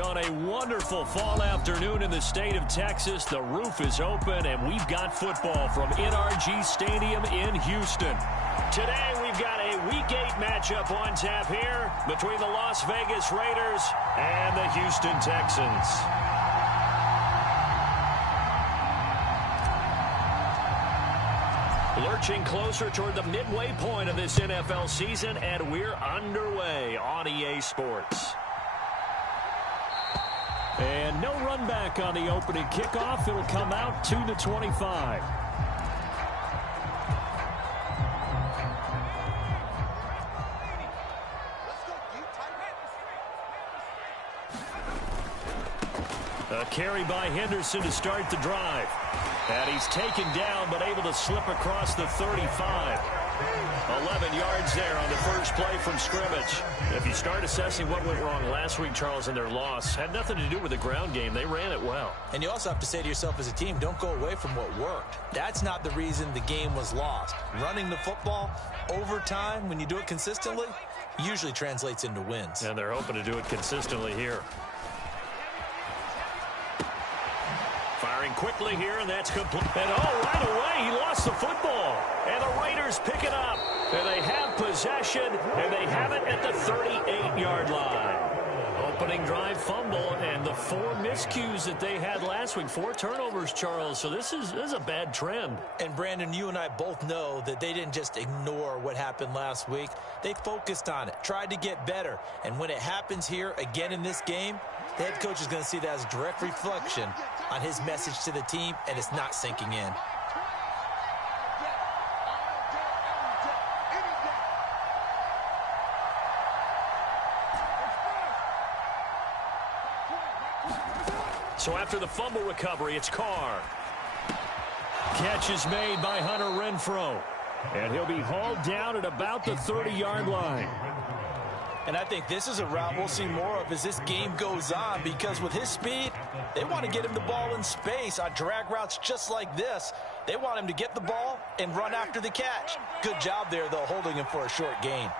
On a wonderful fall afternoon in the state of Texas, the roof is open, and we've got football from NRG Stadium in Houston. Today, we've got a Week 8 matchup on tap here between the Las Vegas Raiders and the Houston Texans. Lurching closer toward the midway point of this NFL season, and we're underway on EA Sports. And no run back on the opening kickoff. It'll come out 2-25. A carry by Henderson to start the drive. And he's taken down, but able to slip across the 35. 11 yards there on the first play from scrimmage. If you start assessing what went wrong last week, Charles, in their loss, had nothing to do with the ground game. They ran it well. And you also have to say to yourself as a team, don't go away from what worked. That's not the reason the game was lost. Running the football over time, when you do it consistently, usually translates into wins. And they're hoping to do it consistently here. Firing quickly here, and that's complete. And right away, he lost the football. And the Raiders pick it up. And they have possession, and they have it at the 38-yard line. Opening drive fumble, and the 4 miscues that they had last week. 4 turnovers, Charles. So this is a bad trend. And, Brandon, you and I both know that they didn't just ignore what happened last week. They focused on it, tried to get better. And when it happens here again in this game, the head coach is going to see that as a direct reflection on his message to the team, and it's not sinking in. So after the fumble recovery, it's Carr. Catch is made by Hunter Renfrow. And he'll be hauled down at about the 30-yard line. And I think this is a route we'll see more of as this game goes on, because with his speed, they want to get him the ball in space on drag routes just like this. They want him to get the ball and run after the catch. Good job there, though, holding him for a short gain.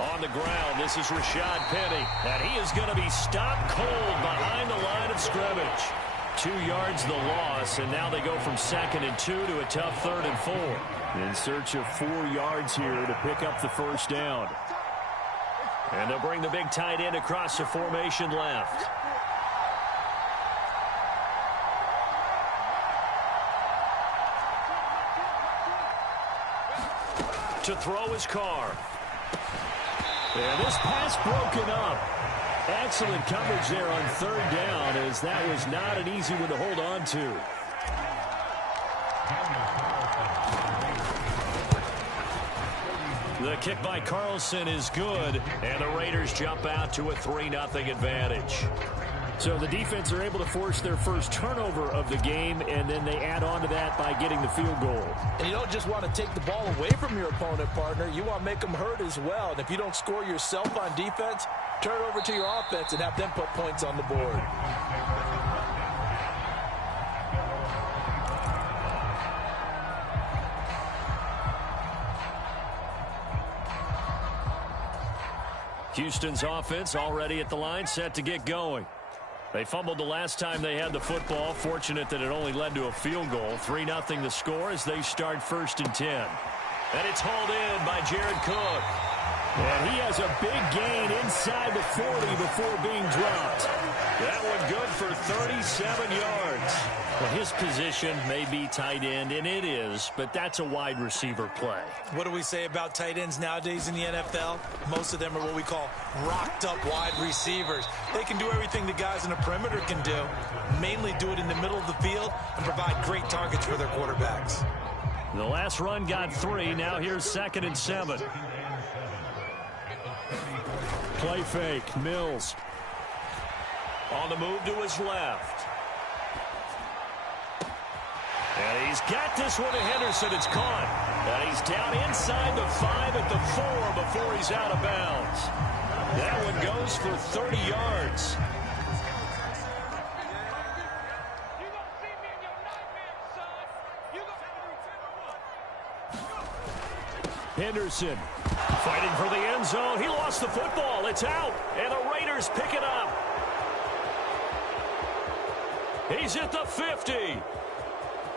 On the ground, this is Rashad Penny, and he is going to be stopped cold behind the line of scrimmage. 2 yards the loss, and now they go from 2nd and 2 to a tough 3rd and 4. In search of 4 yards here to pick up the first down. And they'll bring the big tight end across the formation left. To throw his Carr. And this pass broken up. Excellent coverage there on 3rd down, as that was not an easy one to hold on to. The kick by Carlson is good, and the Raiders jump out to a 3-0 advantage. So the defense are able to force their first turnover of the game, and then they add on to that by getting the field goal. And you don't just want to take the ball away from your opponent, partner. You want to make them hurt as well. And if you don't score yourself on defense, turn it over to your offense and have them put points on the board. Houston's offense already at the line, set to get going. They fumbled the last time they had the football. Fortunate that it only led to a field goal. 3-0 the score as they start 1st and 10. And it's hauled in by Jared Cook. And he has a big gain inside the 40 before being dropped. That one good for 37 yards. Well, his position may be tight end, and it is, but that's a wide receiver play. What do we say about tight ends nowadays in the NFL? Most of them are what we call rocked-up wide receivers. They can do everything the guys in the perimeter can do, mainly do it in the middle of the field and provide great targets for their quarterbacks. The last run got 3. Now here's 2nd and 7. Play fake. Mills. On the move to his left. And he's got this one to Henderson. It's caught. And he's down inside the 5 at the 4 before he's out of bounds. That one goes for 30 yards. Henderson fighting for the end zone. He lost the football. It's out, and the Raiders pick it up. He's at the 50,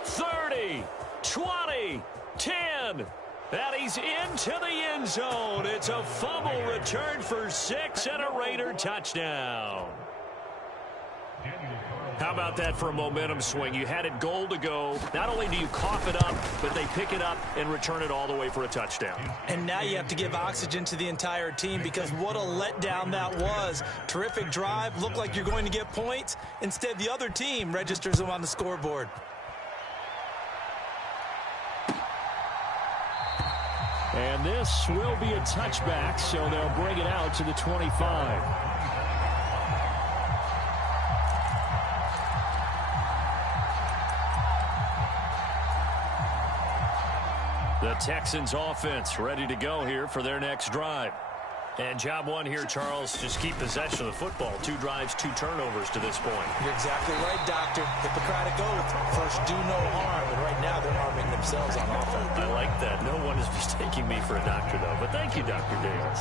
30, 20, 10. And he's into the end zone. It's a fumble return for 6 and a Raider touchdown. How about that for a momentum swing? You had it goal to go. Not only do you cough it up, but they pick it up and return it all the way for a touchdown. And now you have to give oxygen to the entire team because what a letdown that was. Terrific drive. Looked like you're going to get points. Instead, the other team registers them on the scoreboard. And this will be a touchback, so they'll bring it out to the 25. The Texans offense ready to go here for their next drive. And job one here, Charles, just keep possession of the football. 2 drives, 2 turnovers to this point. You're exactly right, Doctor. Hippocratic oath. First, do no harm. And right now, they're harming themselves on offense. I like that. No one is mistaking me for a doctor, though. But thank you, Dr. Davis.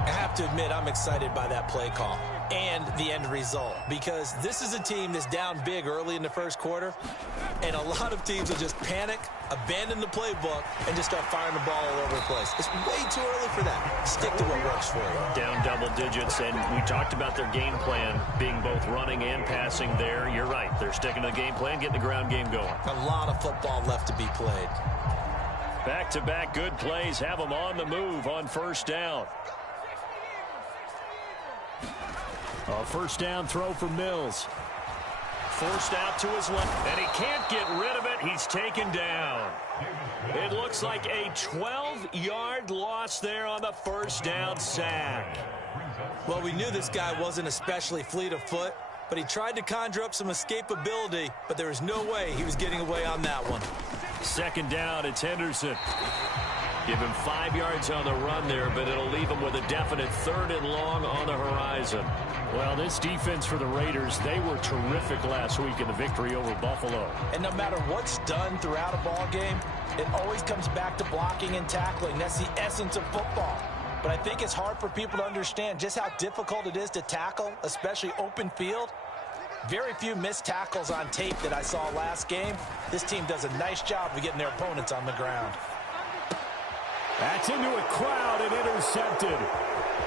I have to admit, I'm excited by that play call and the end result because this is a team that's down big early in the first quarter, and a lot of teams will just panic, abandon the playbook, and just start firing the ball all over the place. It's way too early for that. Stick to what works for you. Down double digits, and we talked about their game plan being both running and passing there. You're right. They're sticking to the game plan, getting the ground game going. A lot of football left to be played. Back-to-back good plays have them on the move on first down. A first down throw for Mills. Forced out to his left, and he can't get rid of it. He's taken down. It looks like a 12-yard loss there on the first down sack. Well, we knew this guy wasn't especially fleet of foot, but he tried to conjure up some escapability, but there was no way he was getting away on that one. Second down, it's Henderson. Give him 5 yards on the run there, but it'll leave him with a definite 3rd and long on the horizon. Well, this defense for the Raiders, they were terrific last week in the victory over Buffalo. And no matter what's done throughout a ball game, it always comes back to blocking and tackling. That's the essence of football. But I think it's hard for people to understand just how difficult it is to tackle, especially open field. Very few missed tackles on tape that I saw last game. This team does a nice job of getting their opponents on the ground. That's into a crowd and intercepted.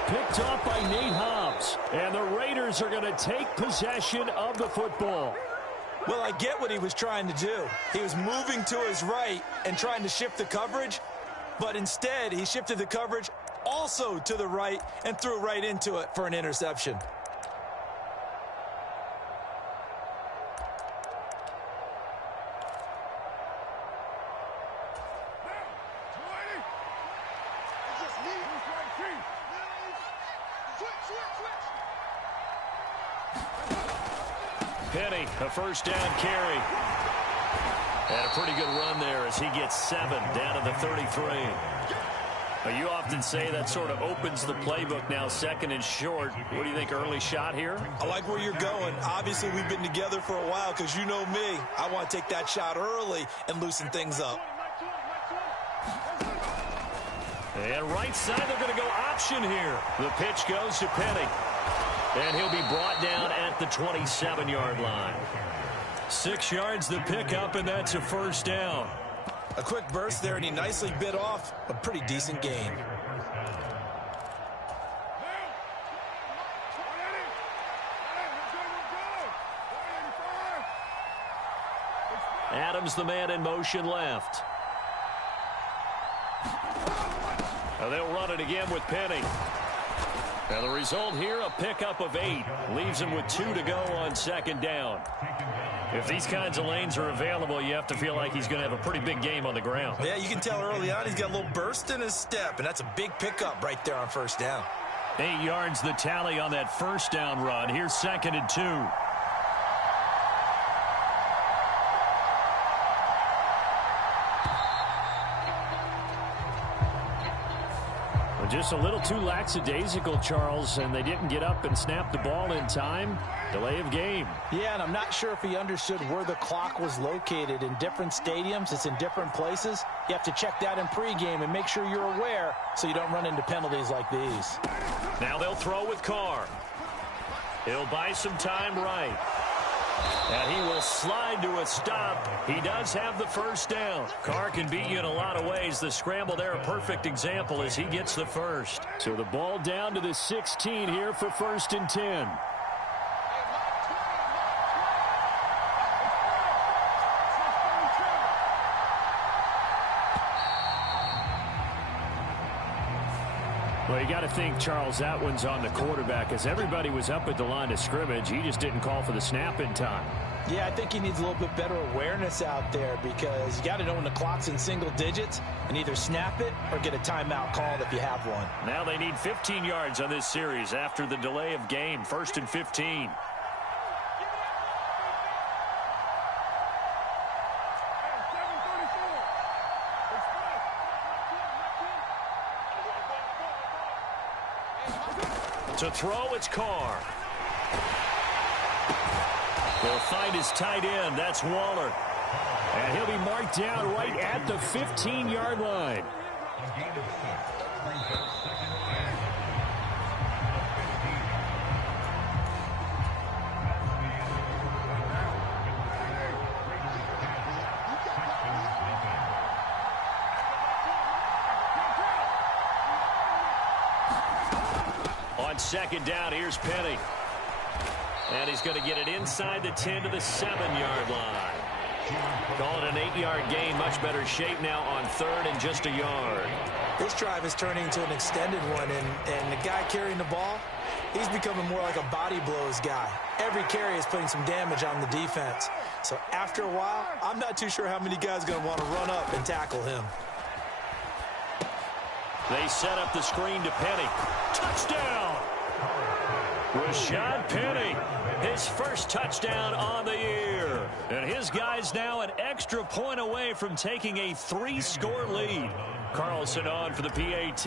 Picked off by Nate Hobbs. And the Raiders are going to take possession of the football. Well, I get what he was trying to do. He was moving to his right and trying to shift the coverage. But instead, he shifted the coverage also to the right and threw right into it for an interception. Penny, a first down carry. And a pretty good run there as he gets 7 down to the 33. Now, you often say that sort of opens the playbook now, 2nd and short. What do you think, early shot here? I like where you're going. Obviously, we've been together for a while because you know me. I want to take that shot early and loosen things up. And right side, they're going to go option here. The pitch goes to Penny. And he'll be brought down at the 27-yard line. 6 yards the pickup, and that's a first down. A quick burst there, and he nicely bit off a pretty decent gain. Adams, the man in motion left. Now they'll run it again with Penny. Now the result here, a pickup of 8. Leaves him with 2 to go on 2nd down. If these kinds of lanes are available, you have to feel like he's going to have a pretty big game on the ground. Yeah, you can tell early on he's got a little burst in his step, and that's a big pickup right there on first down. 8 yards the tally on that first down run. Here's 2nd and 2. Just a little too lackadaisical, Charles, and they didn't get up and snap the ball in time. Delay of game. Yeah, and I'm not sure if he understood where the clock was located. In different stadiums, it's in different places. You have to check that in pregame and make sure you're aware so you don't run into penalties like these. Now they'll throw with Carr. He'll buy some time right. And he will slide to a stop. He does have the first down. Carr can beat you in a lot of ways. The scramble there, a perfect example as he gets the first. So the ball down to the 16 here for 1st and 10. Well, you got to think, Charles, that one's on the quarterback as everybody was up at the line of scrimmage. He just didn't call for the snap in time. Yeah, I think he needs a little bit better awareness out there because you got to know when the clock's in single digits and either snap it or get a timeout called if you have one. Now they need 15 yards on this series after the delay of game. 1st and 15. To throw, it's Carr. He'll find his tight end. That's Waller. And he'll be marked down right at the 15-yard line. On 2nd down, here's Penny. And he's going to get it inside the 10 to the 7-yard line. Call it an 8-yard gain. Much better shape now on 3rd and just a yard. This drive is turning into an extended one, and the guy carrying the ball, he's becoming more like a body blows guy. Every carry is putting some damage on the defense. So after a while, I'm not too sure how many guys are going to want to run up and tackle him. They set up the screen to Penny. Touchdown! Rashad Penny, his first touchdown on the year. And his guy's now an extra point away from taking a 3-score lead. Carlson on for the PAT.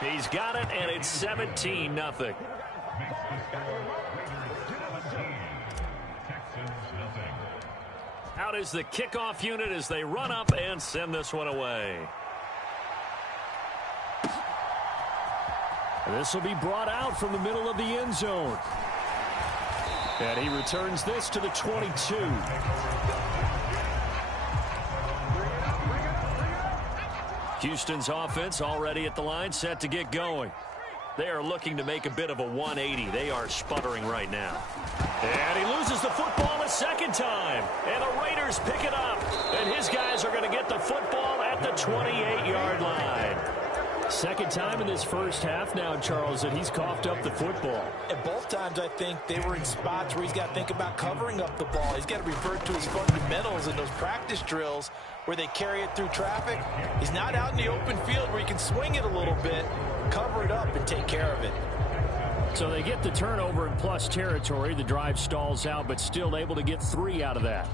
He's got it, and it's 17-0. Out is the kickoff unit as they run up and send this one away. This will be brought out from the middle of the end zone. And he returns this to the 22. Houston's offense already at the line, set to get going. They are looking to make a bit of a 180. They are sputtering right now. And he loses the football a second time. And the Raiders pick it up. And his guys are going to get the football at the 28-yard line. Second time in this first half now, Charles, that he's coughed up the football. And both times, I think, they were in spots where he's got to think about covering up the ball. He's got to revert to his fundamentals in those practice drills where they carry it through traffic. He's not out in the open field where he can swing it a little bit, cover it up, and take care of it. So they get the turnover in plus territory. The drive stalls out, but still able to get 3 out of that.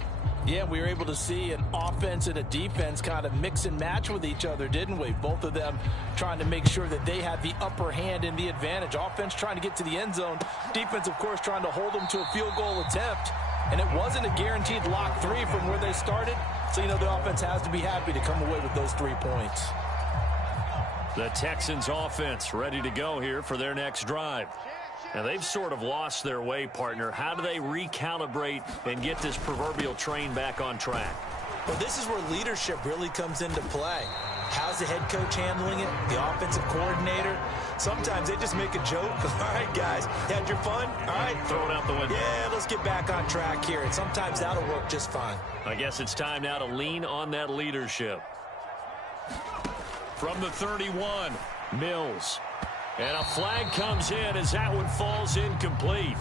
Yeah, we were able to see an offense and a defense kind of mix and match with each other, didn't we? Both of them trying to make sure that they had the upper hand and the advantage. Offense trying to get to the end zone. Defense, of course, trying to hold them to a field goal attempt. And it wasn't a guaranteed lock 3 from where they started. So, you know, the offense has to be happy to come away with those 3 points. The Texans offense ready to go here for their next drive. Now, they've sort of lost their way, partner. How do they recalibrate and get this proverbial train back on track? Well, this is where leadership really comes into play. How's the head coach handling it? The offensive coordinator? Sometimes they just make a joke. All right, guys, had your fun? All right. Throw it out the window. Yeah, let's get back on track here. And sometimes that'll work just fine. I guess it's time now to lean on that leadership. From the 31, Mills. And a flag comes in as that one falls incomplete.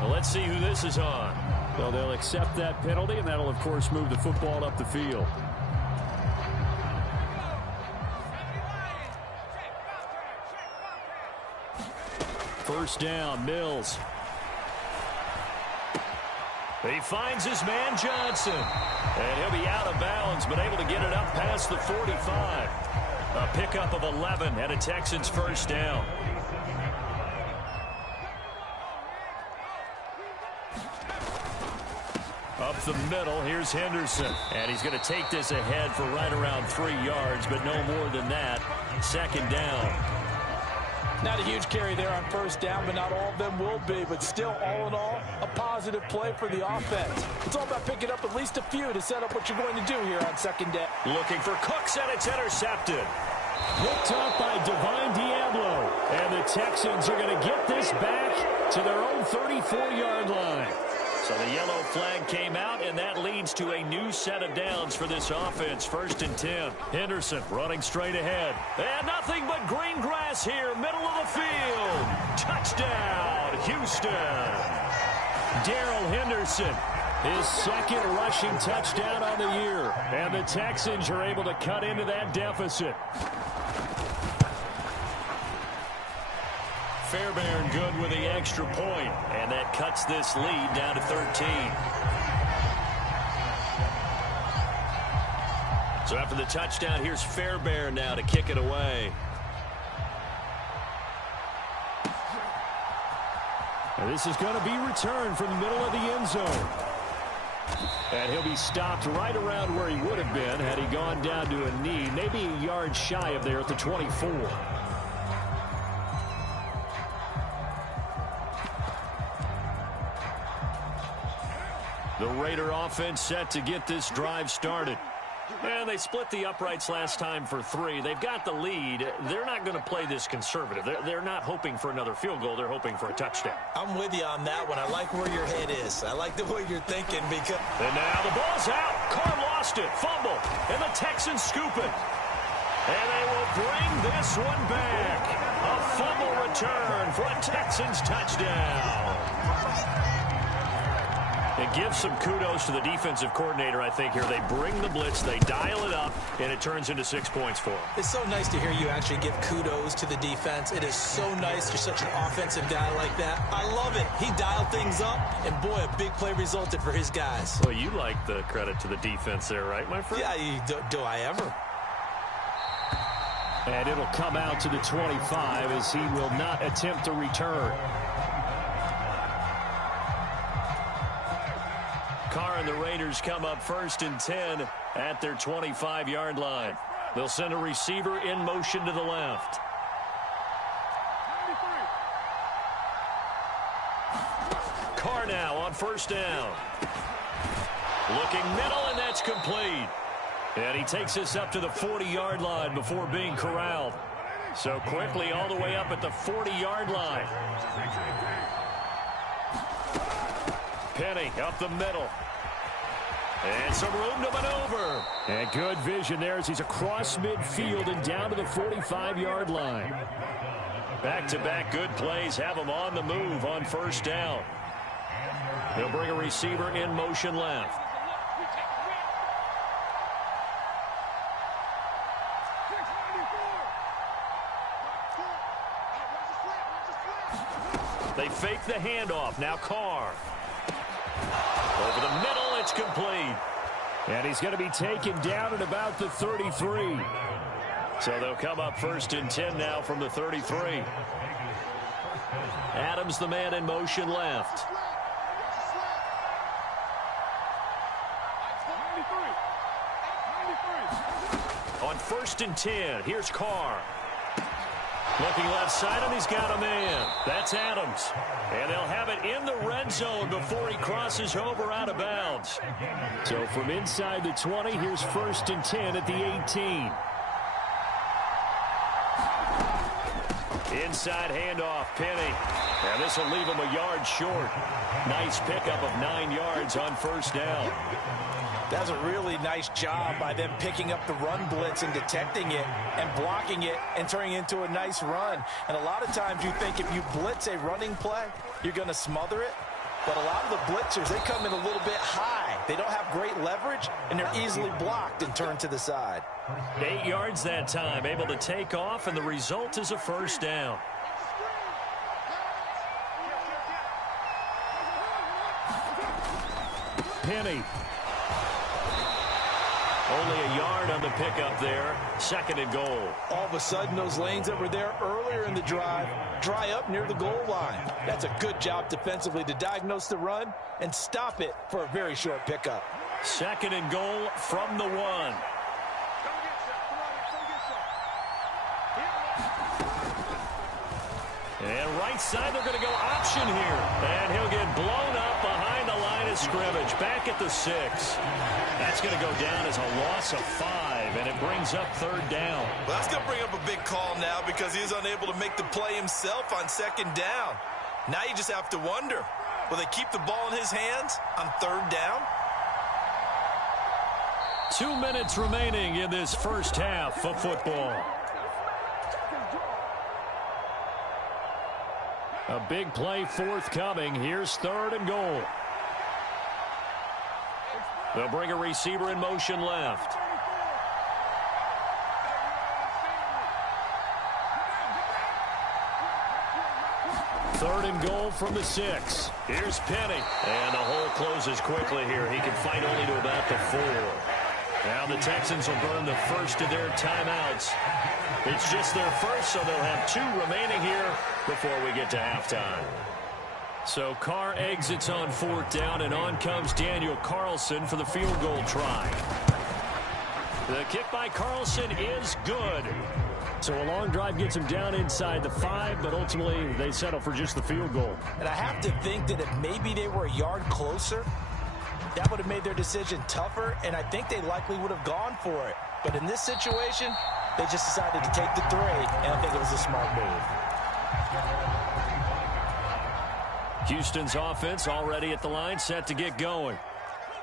Well, let's see who this is on. Well, they'll accept that penalty, and that'll, of course, move the football up the field. First down, Mills. He finds his man Johnson. And he'll be out of bounds, but able to get it up past the 45. A pickup of 11 and a Texans first down. Up the middle, here's Henderson. And he's going to take this ahead for right around 3 yards, but no more than that. Second down. Not a huge carry there on first down, but not all of them will be. But still, all in all, a positive play for the offense. It's all about picking up at least a few to set up what you're going to do here on second down. Looking for Cooks, and it's intercepted. Picked up by Divine Diablo. And the Texans are going to get this back to their own 34-yard line. So the yellow flag came out, and that leads to a new set of downs for this offense. 1st and 10. Henderson running straight ahead. And nothing but green grass here, middle of the field. Touchdown, Houston. Darrell Henderson, his second rushing touchdown on the year. And the Texans are able to cut into that deficit. Fairbairn good with the extra point, and that cuts this lead down to 13. So after the touchdown, here's Fairbairn now to kick it away. And this is going to be returned from the middle of the end zone. And he'll be stopped right around where he would have been had he gone down to a knee, maybe a yard shy of there at the 24. The Raider offense set to get this drive started. And they split the uprights last time for 3. They've got the lead. They're not going to play this conservative. They're not hoping for another field goal. They're hoping for a touchdown. I'm with you on that one. I like where your head is. I like the way you're thinking because... And now the ball's out. Carr lost it. Fumble. And the Texans scoop it. And they will bring this one back. A fumble return for a Texans touchdown. It gives some kudos to the defensive coordinator, I think, here. They bring the blitz, they dial it up, and it turns into 6 points for them. It's so nice to hear you actually give kudos to the defense. It is so nice. You're such an offensive guy like that. I love it. He dialed things up, and boy, a big play resulted for his guys. Well, you like the credit to the defense there, right, my friend? Yeah, do I ever? And it'll come out to the 25 as he will not attempt to return. Carr and the Raiders come up 1st and 10 at their 25-yard line. They'll send a receiver in motion to the left. Carr now on 1st down. Looking middle, and that's complete. And he takes this up to the 40-yard line before being corralled. So quickly all the way up at the 40-yard line. Penny up the middle. And some room to maneuver. And good vision there as he's across midfield and down to the 45-yard line. Back-to-back good plays have him on the move on 1st down. They'll bring a receiver in motion left. They fake the handoff. Now Carr. Over the middle, it's complete. And he's going to be taken down at about the 33. So they'll come up 1st and 10 now from the 33. Adams, the man in motion left. On 1st and 10, here's Carr. Looking left side, and he's got a man. That's Adams. And they'll have it in the red zone before he crosses over out of bounds. So from inside the 20, here's 1st and 10 at the 18. Inside handoff, Penny. And this will leave him a yard short. Nice pickup of 9 yards on 1st down. That's a really nice job by them picking up the run blitz and detecting it and blocking it and turning it into a nice run. And a lot of times you think if you blitz a running play, you're going to smother it. But a lot of the blitzers, they come in a little bit high. They don't have great leverage, and they're easily blocked and turned to the side. 8 yards that time, able to take off, and the result is a 1st down. Penny. Only a yard on the pickup there. 2nd and goal. All of a sudden, those lanes that were there earlier in the drive dry up near the goal line. That's a good job defensively to diagnose the run and stop it for a very short pickup. 2nd and goal from the 1. And right side, they're going to go option here. And he'll get blown up behind the line of scrimmage. Back at the 6. That's going to go down as a loss of 5, and it brings up 3rd down. Well, that's going to bring up a big call now because he's unable to make the play himself on 2nd down. Now you just have to wonder, will they keep the ball in his hands on 3rd down? 2 minutes remaining in this first half of football. A big play forthcoming. Here's 3rd and goal. They'll bring a receiver in motion left. Third and goal from the 6. Here's Penny. And the hole closes quickly here. He can fight only to about the 4. Now the Texans will burn the first of their timeouts. It's just their first, so they'll have 2 remaining here before we get to halftime. So Carr exits on 4th down, and on comes Daniel Carlson for the field goal try. The kick by Carlson is good. So a long drive gets him down inside the 5, but ultimately they settle for just the field goal. And I have to think that if maybe they were a yard closer, that would have made their decision tougher, and I think they likely would have gone for it. But in this situation, they just decided to take the 3, and I think it was a smart move. Houston's offense already at the line, set to get going.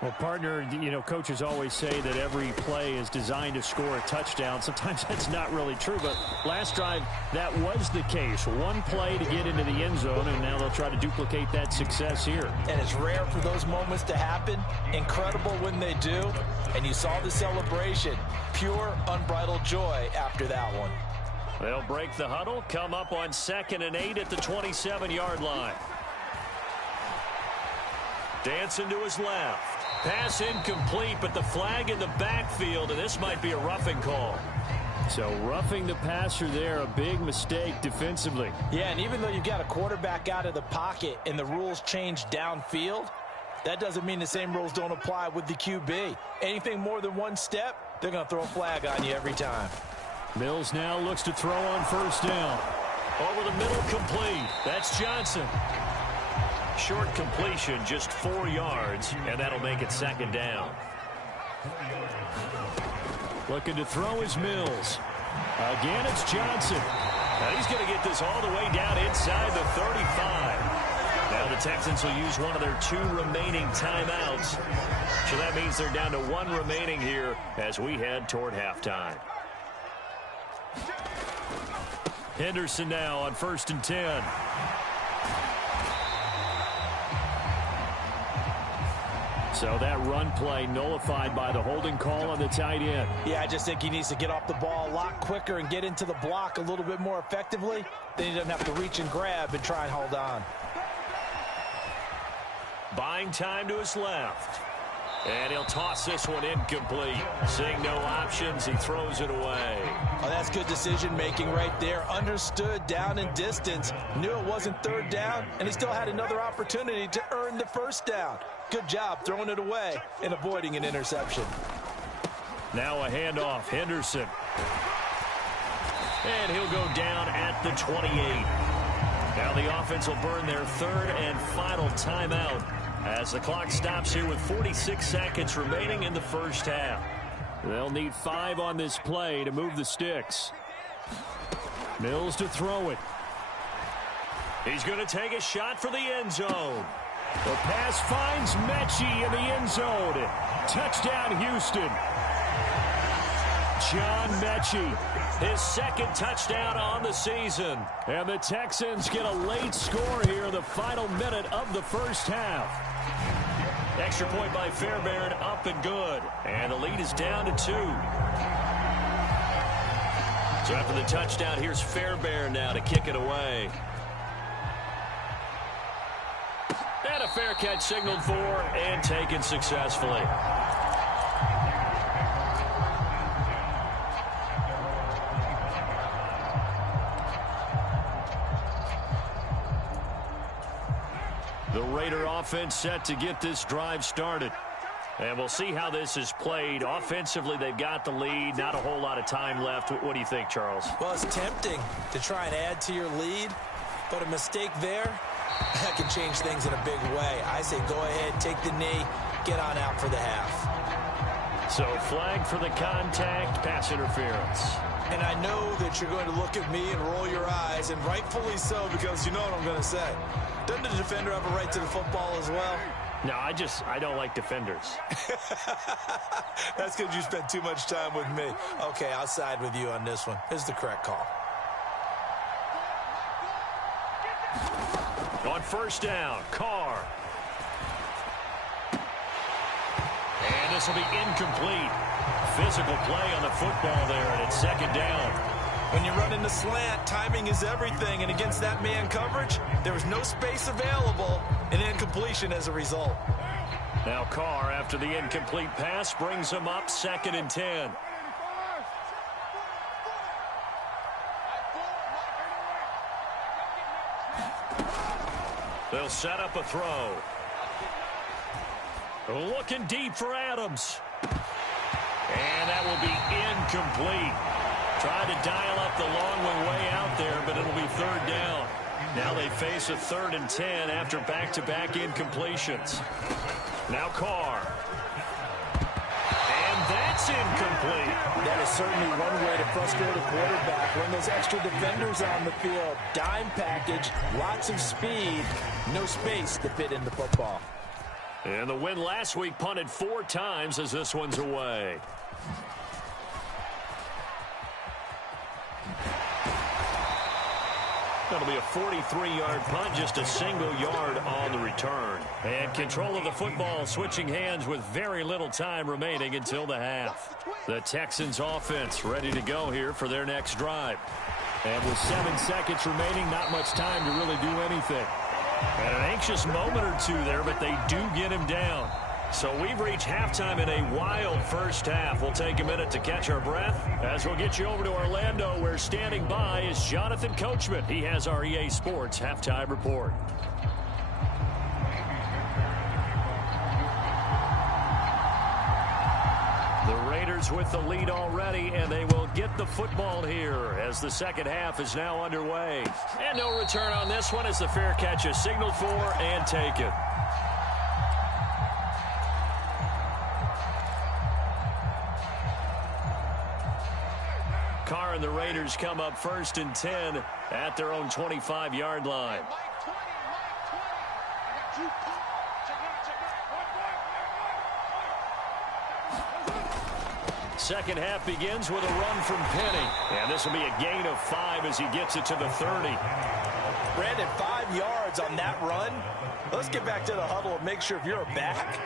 Well, partner, coaches always say that every play is designed to score a touchdown. Sometimes that's not really true, but last drive, that was the case. One play to get into the end zone, and now they'll try to duplicate that success here. And it's rare for those moments to happen. Incredible when they do. And you saw the celebration. Pure, unbridled joy after that one. They'll break the huddle, come up on 2nd and 8 at the 27-yard line. Dancing to his left. Pass incomplete, but the flag in the backfield, and this might be a roughing call. So roughing the passer there, a big mistake defensively. Yeah, and even though you've got a quarterback out of the pocket and the rules change downfield, that doesn't mean the same rules don't apply with the QB. Anything more than one step, they're going to throw a flag on you every time. Mills now looks to throw on 1st down. Over the middle, complete. That's Johnson. Short completion, just 4 yards, and that'll make it 2nd down. Looking to throw is Mills. Again, it's Johnson. Now he's going to get this all the way down inside the 35. Now the Texans will use one of their 2 remaining timeouts. So that means they're down to 1 remaining here as we head toward halftime. Henderson now on 1st and 10. So that run play nullified by the holding call on the tight end. Yeah, I just think he needs to get off the ball a lot quicker and get into the block a little bit more effectively. Then he doesn't have to reach and grab and try and hold on. Buying time to his left. And he'll toss this one incomplete. Seeing no options, he throws it away. Oh, that's good decision-making right there. Understood down and distance. Knew it wasn't 3rd down, and he still had another opportunity to earn the 1st down. Good job throwing it away and avoiding an interception. Now a handoff. Henderson. And he'll go down at the 28. Now the offense will burn their 3rd and final timeout as the clock stops here with 46 seconds remaining in the first half. They'll need 5 on this play to move the sticks. Mills to throw it. He's going to take a shot for the end zone. The pass finds Mechie in the end zone. Touchdown, Houston. John Mechie. His 2nd touchdown on the season. And the Texans get a late score here in the final minute of the first half. Extra point by Fairbairn, up and good. And the lead is down to 2. So after the touchdown, here's Fairbairn now to kick it away. And a fair catch signaled for and taken successfully. The Raider offense set to get this drive started. And we'll see how this is played. Offensively, they've got the lead. Not a whole lot of time left. What do you think, Charles? Well, it's tempting to try and add to your lead, but a mistake there, that can change things in a big way. I say go ahead, take the knee, get on out for the half. So flag for the contact, pass interference. And I know that you're going to look at me and roll your eyes, and rightfully so, because you know what I'm going to say. Doesn't the defender have a right to the football as well? No, I don't like defenders. That's because you spent too much time with me. Okay, I'll side with you on this one. This is the correct call. On first down, Carr. And this will be incomplete. Physical play on the football there, and it's second down. When you run in the slant, timing is everything, and against that man coverage, there was no space available, and incompletion as a result. Now Carr, after the incomplete pass, brings him up 2nd and 10. They'll set up a throw. Looking deep for Adams. And that will be incomplete. Tried to dial up the long way out there, but it'll be 3rd down. Now they face a 3rd and 10 after back-to-back incompletions. Now Carr. And that's incomplete. That is certainly one way to frustrate a quarterback. When there's extra defenders on the field, dime package, lots of speed, no space to fit in the football. And the win last week punted 4 times as this one's away. That'll be a 43-yard punt, just a single yard on the return. And control of the football switching hands with very little time remaining until the half. The Texans offense ready to go here for their next drive. And with 7 seconds remaining, not much time to really do anything. And an anxious moment or two there, but they do get him down. So we've reached halftime in a wild first half. We'll take a minute to catch our breath as we'll get you over to Orlando, where standing by is Jonathan Coachman. He has our EA Sports halftime report. The Raiders with the lead already, and they will get the football here as the second half is now underway. And no return on this one as the fair catch is signaled for and taken. Carr and the Raiders come up 1st and 10 at their own 25-yard line. Second half begins with a run from Penny. And this will be a gain of 5 as he gets it to the 30. Brandon, 5 yards on that run. Let's get back to the huddle and make sure if you're a back,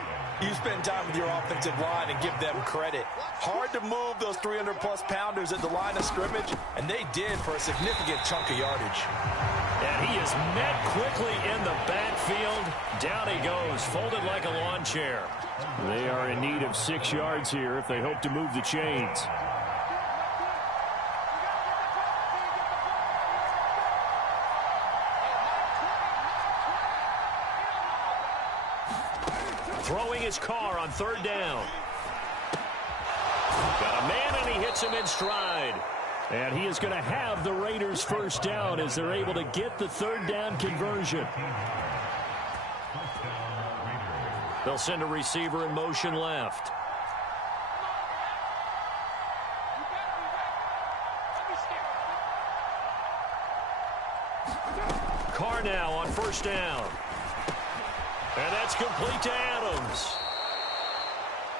you spend time with your offensive line and give them credit. Hard to move those 300-plus pounders at the line of scrimmage, and they did for a significant chunk of yardage. And he is met quickly in the backfield. Down he goes, folded like a lawn chair. They are in need of 6 yards here if they hope to move the chains. Throwing his Carr on 3rd down. Got a man, and he hits him in stride. And he is going to have the Raiders first down as they're able to get the 3rd down conversion. They'll send a receiver in motion left. Carr now on 1st down. And that's complete to Adams.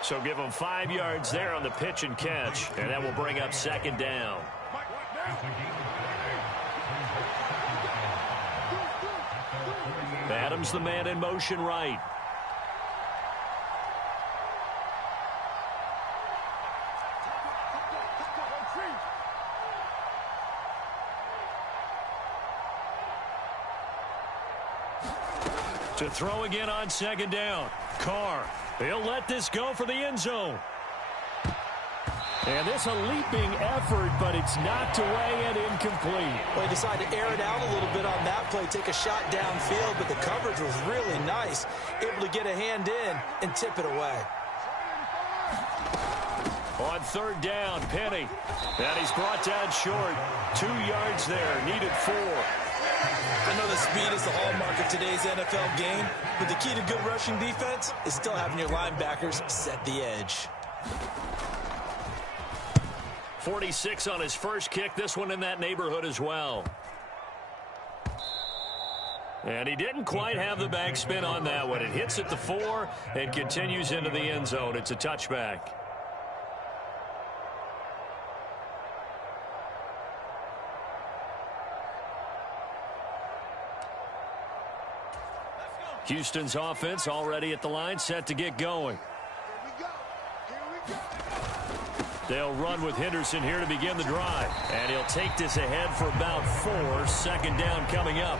So give him 5 yards there on the pitch and catch. And that will bring up 2nd down. Adams the man in motion right. To throw again on second down. Carr. He'll let this go for the end zone. And this a leaping effort, but it's knocked away and incomplete. Well, he decided to air it out a little bit on that play, take a shot downfield, but the coverage was really nice. Able to get a hand in and tip it away. On third down, Penny. And he's brought down short. 2 yards there, needed 4. I know the speed is the hallmark of today's NFL game, but the key to good rushing defense is still having your linebackers set the edge. 46 on his first kick. This one in that neighborhood as well. And he didn't quite have the backspin on that one. It hits at the 4 and continues into the end zone. It's a touchback. Houston's offense already at the line, set to get going. They'll run with Henderson here to begin the drive. And he'll take this ahead for about 4. Second down coming up.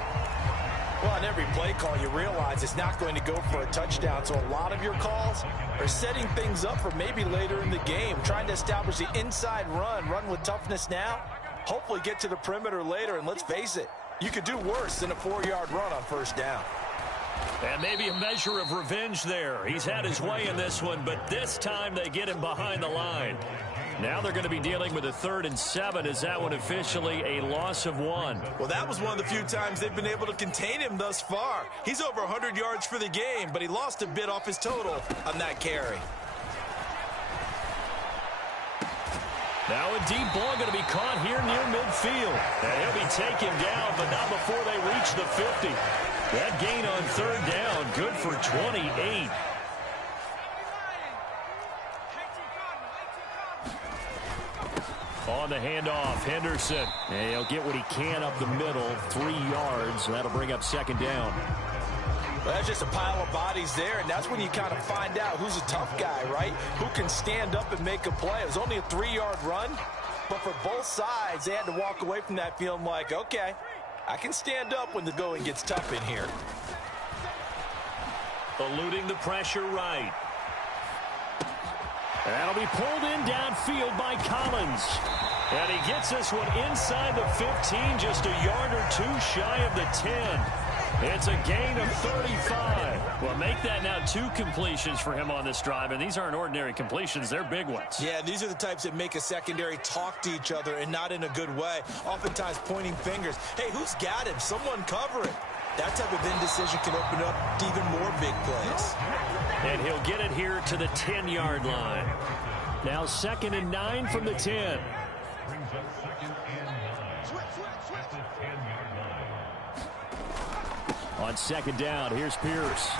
Well, on every play call, you realize it's not going to go for a touchdown. So a lot of your calls are setting things up for maybe later in the game, trying to establish the inside run with toughness now, hopefully get to the perimeter later. And let's face it, you could do worse than a 4-yard run on first down. And maybe a measure of revenge there. He's had his way in this one, but this time they get him behind the line. Now they're going to be dealing with a 3rd and 7. Is that one officially a loss of 1? Well, that was one of the few times they've been able to contain him thus far. He's over 100 yards for the game, but he lost a bit off his total on that carry. Now a deep ball going to be caught here near midfield. And he'll be taken down, but not before they reach the 50. That gain on 3rd down, good for 28. On the handoff, Henderson. And he'll get what he can up the middle, 3 yards. That'll bring up 2nd down. Well, that's just a pile of bodies there, and that's when you kind of find out who's a tough guy, right? Who can stand up and make a play. It was only a 3-yard run, but for both sides, they had to walk away from that feeling like, okay, I can stand up when the going gets tough in here. Eluding the pressure right. That'll be pulled in downfield by Collins. And he gets this one inside the 15, just a yard or 2 shy of the 10. It's a gain of 35. Well, make that now 2 completions for him on this drive, and these aren't ordinary completions. They're big ones. Yeah, these are the types that make a secondary talk to each other and not in a good way, oftentimes pointing fingers. Hey, who's got him? Someone cover it. That type of indecision can open up to even more big plays. And he'll get it here to the 10-yard line. Now 2nd and 9 from the 10. On 2nd down, here's Pierce.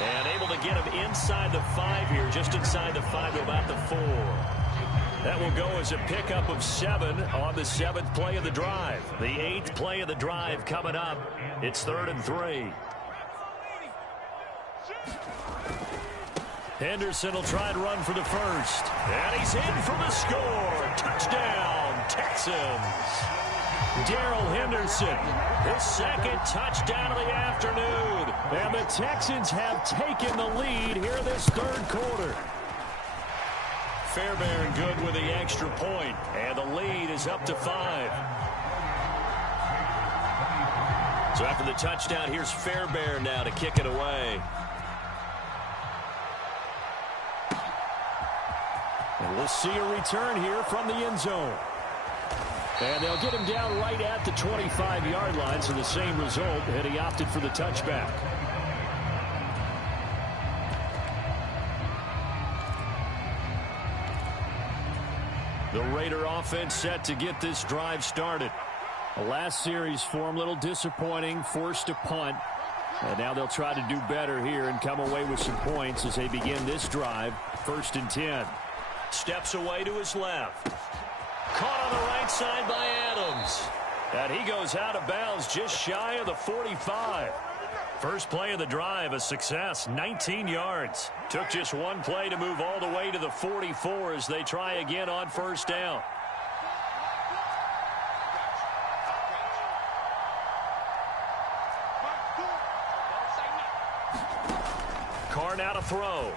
And able to get him inside the 5 here, just inside the 5 to about the 4. That will go as a pickup of 7 on the 7th play of the drive. The 8th play of the drive coming up. It's 3rd and 3. Henderson will try and run for the 1st. And he's in for the score. Touchdown, Texans. Darrell Henderson, his 2nd touchdown of the afternoon. And the Texans have taken the lead here this 3rd quarter. Fairbairn good with the extra point, and the lead is up to 5. So after the touchdown, here's Fairbairn now to kick it away. And we'll see a return here from the end zone. And they'll get him down right at the 25-yard line, so the same result, and he opted for the touchback. The Raider offense set to get this drive started. The last series for him, a little disappointing, forced a punt. And now they'll try to do better here and come away with some points as they begin this drive. 1st and 10. Steps away to his left. Caught on the right side by Adams. And he goes out of bounds just shy of the 45. First play of the drive, a success, 19 yards. Took just 1 play to move all the way to the 44 as they try again on 1st down. now to throw.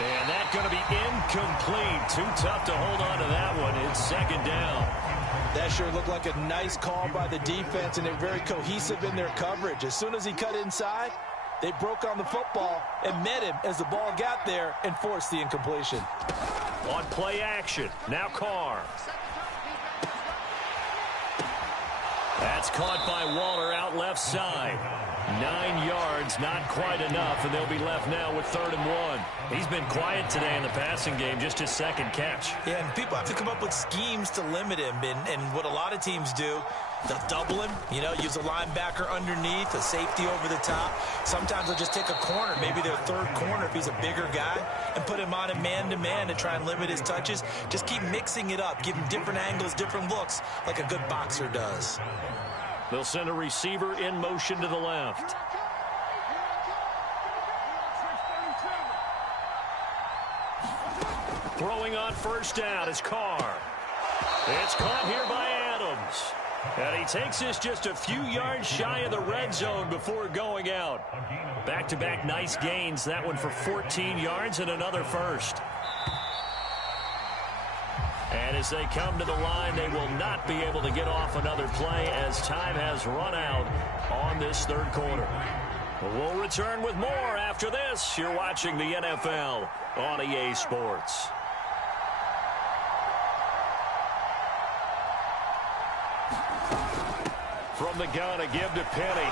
And that's going to be incomplete. Too tough to hold on to that one. It's second down. That sure looked like a nice call by the defense, and they're very cohesive in their coverage. As soon as he cut inside, they broke on the football and met him as the ball got there and forced the incompletion. On play action, now Carr. That's caught by Waller out left side. 9 yards, not quite enough, and they'll be left now with 3rd and 1. He's been quiet today in the passing game, just his second catch. Yeah, and people have to come up with schemes to limit him, and what a lot of teams do, they'll double him, use a linebacker underneath, a safety over the top. Sometimes they'll just take a corner, maybe their 3rd corner if he's a bigger guy, and put him on a man-to-man to try and limit his touches. Just keep mixing it up, give him different angles, different looks, like a good boxer does. They'll send a receiver in motion to the left. Throwing on first down is Carr. It's caught here by Adams. And he takes this just a few yards shy of the red zone before going out. Back-to-back nice gains. That one for 14 yards and another first. And as they come to the line, they will not be able to get off another play as time has run out on this 3rd quarter. We'll return with more after this. You're watching the NFL on EA Sports. From the gun, a give to Penny.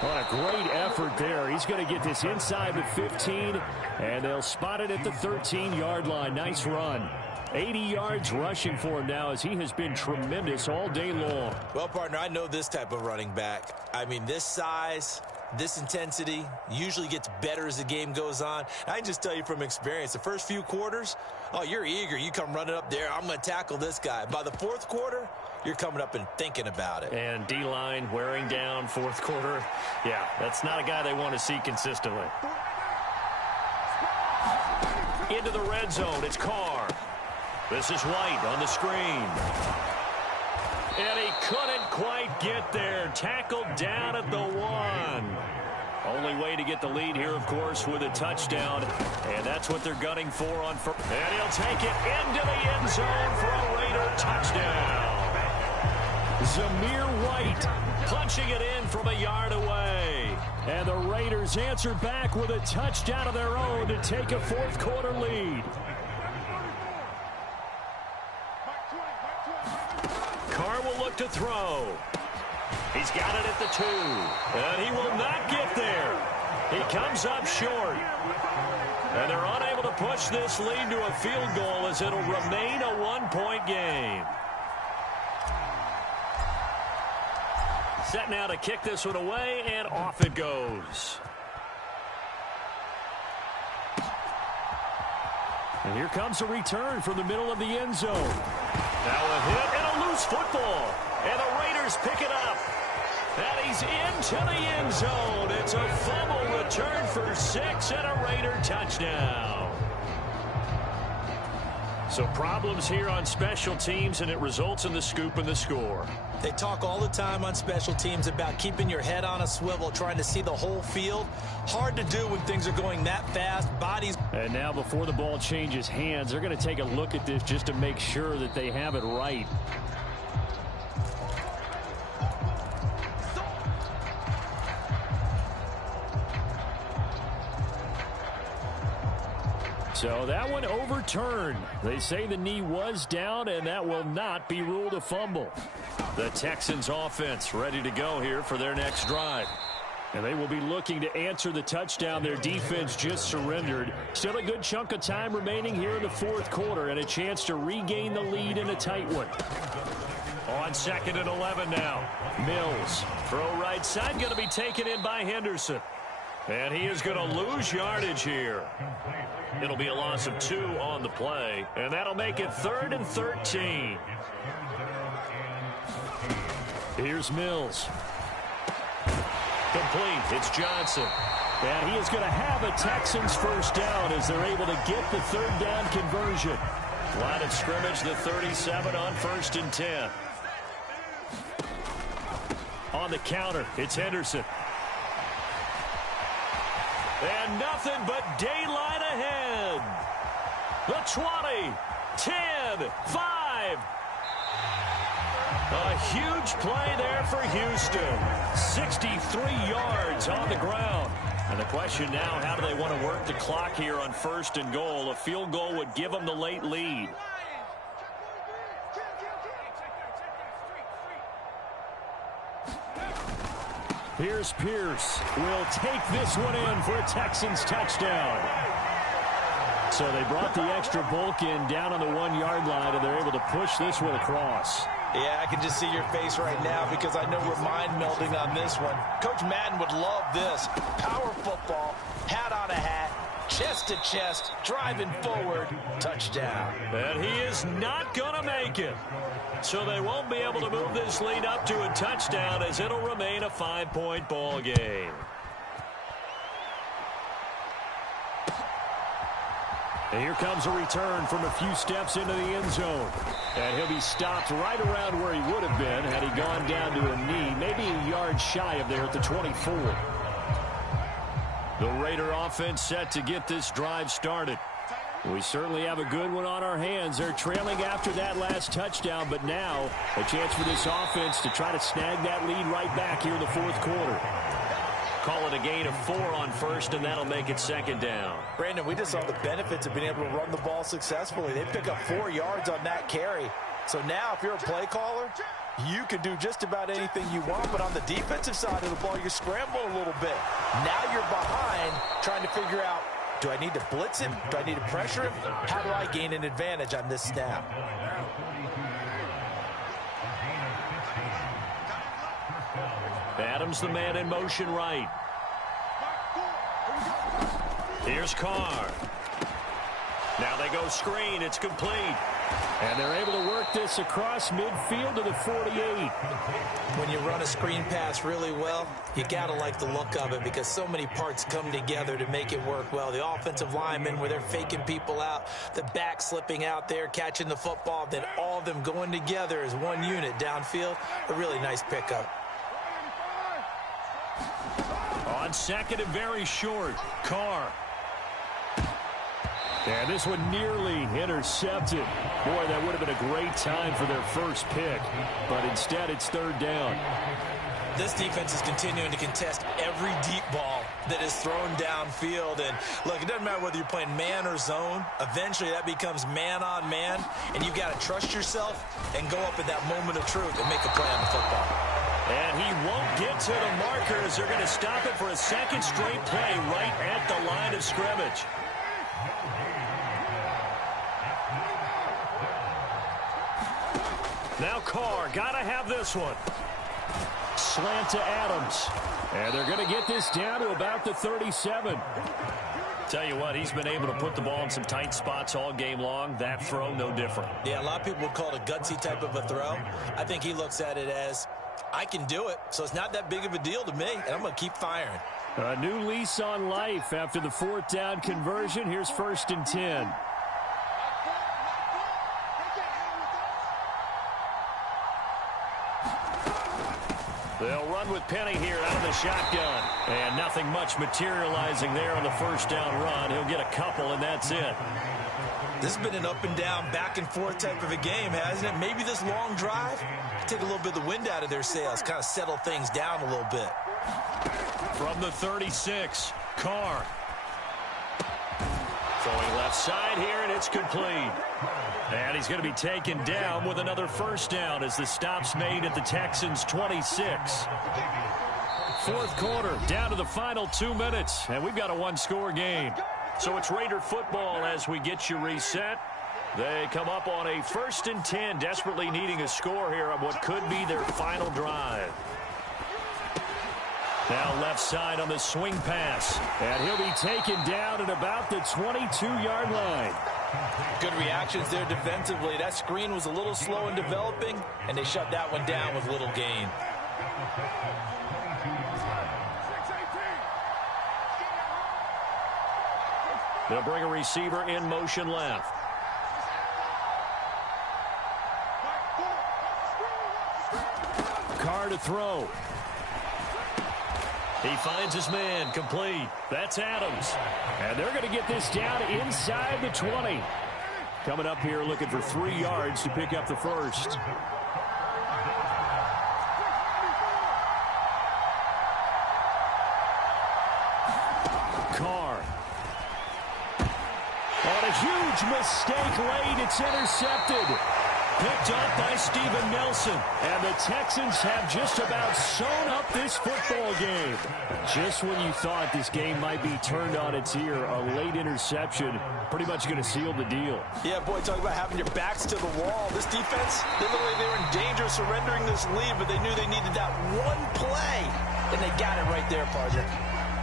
What a great effort there. He's going to get this inside the 15, and they'll spot it at the 13-yard line. Nice run. 80 yards rushing for him now as he has been tremendous all day long. Well, partner, I know this type of running back. I mean, this size, this intensity usually gets better as the game goes on. I can just tell you from experience, the first few quarters, oh, you're eager. You come running up there, I'm going to tackle this guy. By the 4th quarter, you're coming up and thinking about it. And D-line wearing down 4th quarter. Yeah, that's not a guy they want to see consistently. Into the red zone, it's Carr. This is White on the screen. And he couldn't quite get there. Tackled down at the 1. Only way to get the lead here, of course, with a touchdown. And that's what they're gunning for on first. And he'll take it into the end zone for a Raider touchdown. Zamir White punching it in from a yard away. And the Raiders answer back with a touchdown of their own to take a 4th quarter lead. Carr will look to throw. He's got it at the 2. And he will not get there. He comes up short. And they're unable to push this lead to a field goal as it'll remain a 1-point game. Set now to kick this one away, and off it goes. And here comes a return from the middle of the end zone. Now a hit and a loose football. And the Raiders pick it up. And he's into the end zone. It's a fumble return for 6 and a Raider touchdown. So problems here on special teams, and it results in the scoop and the score. They talk all the time on special teams about keeping your head on a swivel, trying to see the whole field. Hard to do when things are going that fast. Bodies. And now before the ball changes hands, they're going to take a look at this just to make sure that they have it right. So that one overturned. They say the knee was down, and that will not be ruled a fumble. The Texans offense ready to go here for their next drive. And they will be looking to answer the touchdown their defense just surrendered. Still a good chunk of time remaining here in the 4th quarter, and a chance to regain the lead in a tight one. On 2nd and 11 now. Mills. Throw right side, going to be taken in by Henderson. And he is going to lose yardage here. It'll be a loss of 2 on the play, and that'll make it 3rd and 13. Here's Mills. Complete. It's Johnson. And he is going to have a Texans first down as they're able to get the 3rd down conversion. Line of scrimmage, the 37 on 1st and 10. On the counter, it's Henderson. And nothing but daylight ahead. The 20, 10, 5. A huge play there for Houston. 63 yards on the ground. And the question now, how do they want to work the clock here on 1st and goal? A field goal would give them the late lead. Here's Pierce. Will take this one in for a Texans touchdown. So they brought the extra bulk in down on the 1-yard line, and they're able to push this one across. Yeah, I can just see your face right now because I know we're mind melding on this one. Coach Madden would love this. Power football, hat on a hat, chest to chest, driving forward, touchdown. And he is not going to make it. So they won't be able to move this lead up to a touchdown as it'll remain a 5-point ball game. And here comes a return from a few steps into the end zone. And he'll be stopped right around where he would have been had he gone down to a knee, maybe a yard shy of there at the 24. The Raider offense set to get this drive started. We certainly have a good one on our hands. They're trailing after that last touchdown, but now a chance for this offense to try to snag that lead right back here in the 4th quarter. Call it a gain of 4 on 1st, and that'll make it 2nd down. Brandon, we just saw the benefits of being able to run the ball successfully. They pick up 4 yards on that carry. So now if you're a play caller, you can do just about anything you want, but on the defensive side of the ball, you're scrambling a little bit. Now you're behind trying to figure out, do I need to blitz him? Do I need to pressure him? How do I gain an advantage on this snap? Adams the man in motion right. Here's Carr. Now they go screen. It's complete. And they're able to work this across midfield to the 48. When you run a screen pass really well, you got to like the look of it because so many parts come together to make it work well. The offensive linemen where they're faking people out, the back slipping out there, catching the football, then all of them going together as one unit downfield. A really nice pickup. On 2nd and very short, Carr. And this one nearly intercepted. Boy, that would have been a great time for their first pick. But instead, it's 3rd down. This defense is continuing to contest every deep ball that is thrown downfield. And, look, it doesn't matter whether you're playing man or zone. Eventually, that becomes man on man. And you've got to trust yourself and go up at that moment of truth and make a play on the football. And he won't get to the markers. They're going to stop it for a 2nd straight play right at the line of scrimmage. Now Carr, got to have this one. Slant to Adams. And they're going to get this down to about the 37. Tell you what, he's been able to put the ball in some tight spots all game long. That throw, no different. Yeah, a lot of people would call it a gutsy type of a throw. I think he looks at it as, I can do it, so it's not that big of a deal to me, and I'm going to keep firing. A new lease on life after the 4th down conversion. Here's 1st and 10. They'll run with Penny here out of the shotgun. And nothing much materializing there on the 1st down run. He'll get a couple, and that's it. This has been an up and down, back and forth type of a game, hasn't it? Maybe this long drive take a little bit of the wind out of their sails, kind of settle things down a little bit. From the 36, Carr. Throwing left side here, and it's complete. And he's going to be taken down with another 1st down as the stop's made at the Texans' 26. 4th quarter, down to the final 2 minutes, and we've got a 1-score game. So it's Raider football as we get you reset. They come up on a 1st and 10, desperately needing a score here on what could be their final drive. Now left side on the swing pass. And he'll be taken down at about the 22-yard line. Good reactions there defensively. That screen was a little slow in developing, and they shut that one down with little gain. They'll bring a receiver in motion left. Carr to throw. He finds his man, complete. That's Adams. And they're going to get this down inside the 20. Coming up here looking for 3 yards to pick up the first. Carr. On a huge mistake late, it's intercepted. Picked off by Steven Nelson. And the Texans have just about sewn up this football game. Just when you thought this game might be turned on its ear, a late interception pretty much going to seal the deal. Yeah, boy, talk about having your backs to the wall. This defense, they were in danger of surrendering this lead, but they knew they needed that one play, and they got it right there, partner.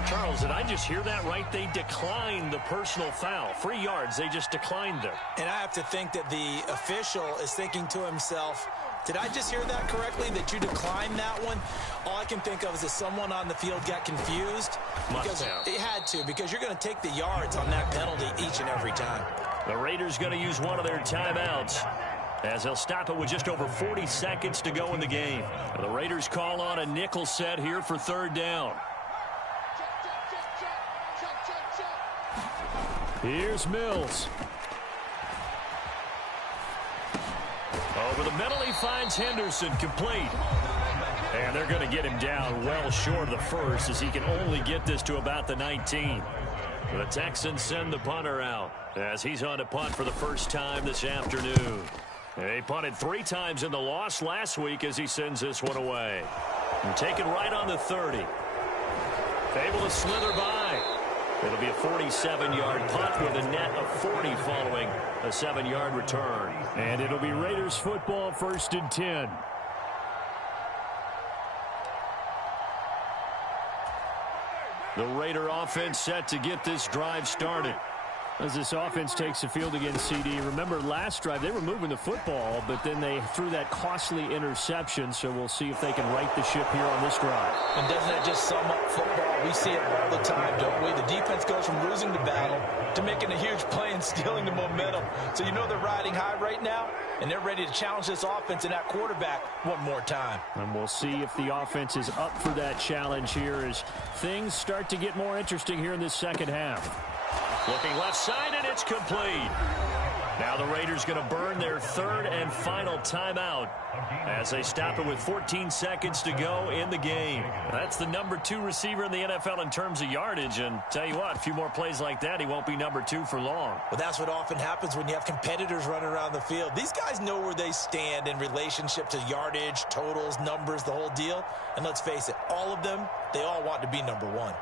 Charles, did I just hear that right? They declined the personal foul. 3 yards, they just declined it. And I have to think that the official is thinking to himself, did I just hear that correctly, that you declined that one? All I can think of is that someone on the field got confused. Because it had to, because you're going to take the yards on that penalty each and every time. The Raiders going to use one of their timeouts, as they'll stop it with just over 40 seconds to go in the game. The Raiders call on a nickel set here for 3rd down. Here's Mills. Over the middle, he finds Henderson, complete. And they're going to get him down well short of the first, as he can only get this to about the 19. The Texans send the punter out, as he's on to punt for the first time this afternoon. They punted 3 times in the loss last week as he sends this one away. And taken right on the 30. Able to slither by. It'll be a 47-yard punt with a net of 40 following a 7-yard return. And it'll be Raiders football, 1st and 10. The Raider offense set to get this drive started. As this offense takes the field against CD, remember last drive they were moving the football, but then they threw that costly interception, so we'll see if they can right the ship here on this drive. And doesn't that just sum up football? We see it all the time, don't we? The defense goes from losing the battle to making a huge play and stealing the momentum. So you know they're riding high right now, and they're ready to challenge this offense and that quarterback one more time. And we'll see if the offense is up for that challenge here as things start to get more interesting here in this second half. Looking left side, and it's complete. Now the Raiders going to burn their 3rd and final timeout as they stop it with 14 seconds to go in the game. That's the number 2 receiver in the NFL in terms of yardage, and tell you what, a few more plays like that, he won't be number 2 for long. Well, that's what often happens when you have competitors running around the field. These guys know where they stand in relationship to yardage, totals, numbers, the whole deal. And let's face it, all of them, they all want to be number 1.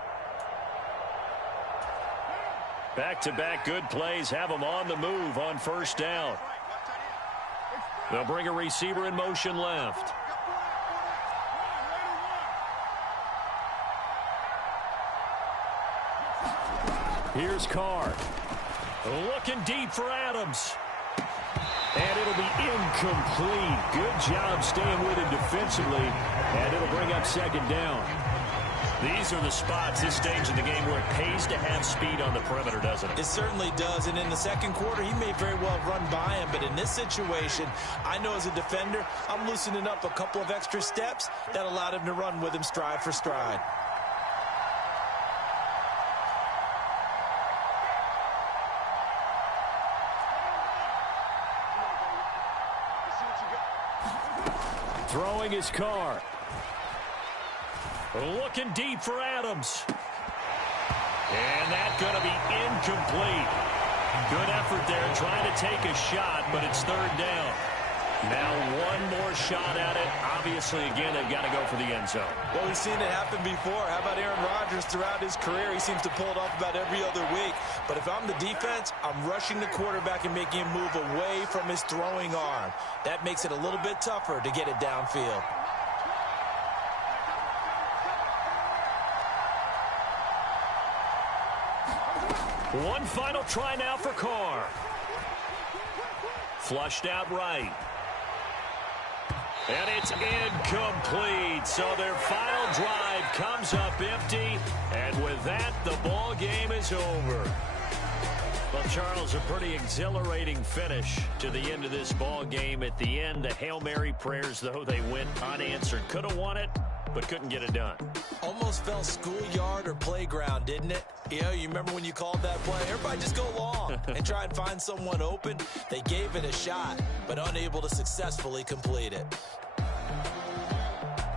Back-to-back good plays have them on the move on 1st down. They'll bring a receiver in motion left. Here's Carr. Looking deep for Adams. And it'll be incomplete. Good job staying with him defensively. And it'll bring up 2nd down. These are the spots, this stage of the game, where it pays to have speed on the perimeter, doesn't it? It certainly does, and in the second quarter, he may very well run by him, but in this situation, I know as a defender, I'm loosening up a couple of extra steps that allowed him to run with him stride for stride. Throwing his Carr. Looking deep for Adams. And that's going to be incomplete. Good effort there trying to take a shot, but it's 3rd down. Now one more shot at it. Obviously, again, they've got to go for the end zone. Well, we've seen it happen before. How about Aaron Rodgers throughout his career? He seems to pull it off about every other week. But if I'm the defense, I'm rushing the quarterback and making him move away from his throwing arm. That makes it a little bit tougher to get it downfield. One final try now for Carr. Flushed out right. And it's incomplete. So their final drive comes up empty. And with that, the ball game is over. Well, Charles, a pretty exhilarating finish to the end of this ball game. At the end, the Hail Mary prayers, though, they went unanswered. Could have won it. but couldn't get it done. Almost felt schoolyard or playground, didn't it? You know, you remember when you called that play? Everybody just go long and try and find someone open. They gave it a shot, but unable to successfully complete it.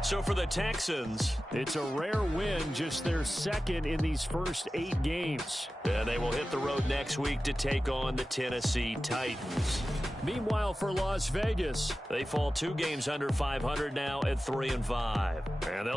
So for the Texans, It's a rare win, just their second in these first 8 games. they will hit the road next week to take on the Tennessee Titans. Meanwhile, for Las Vegas, They fall 2 games under 500 now at 3-5. And they'll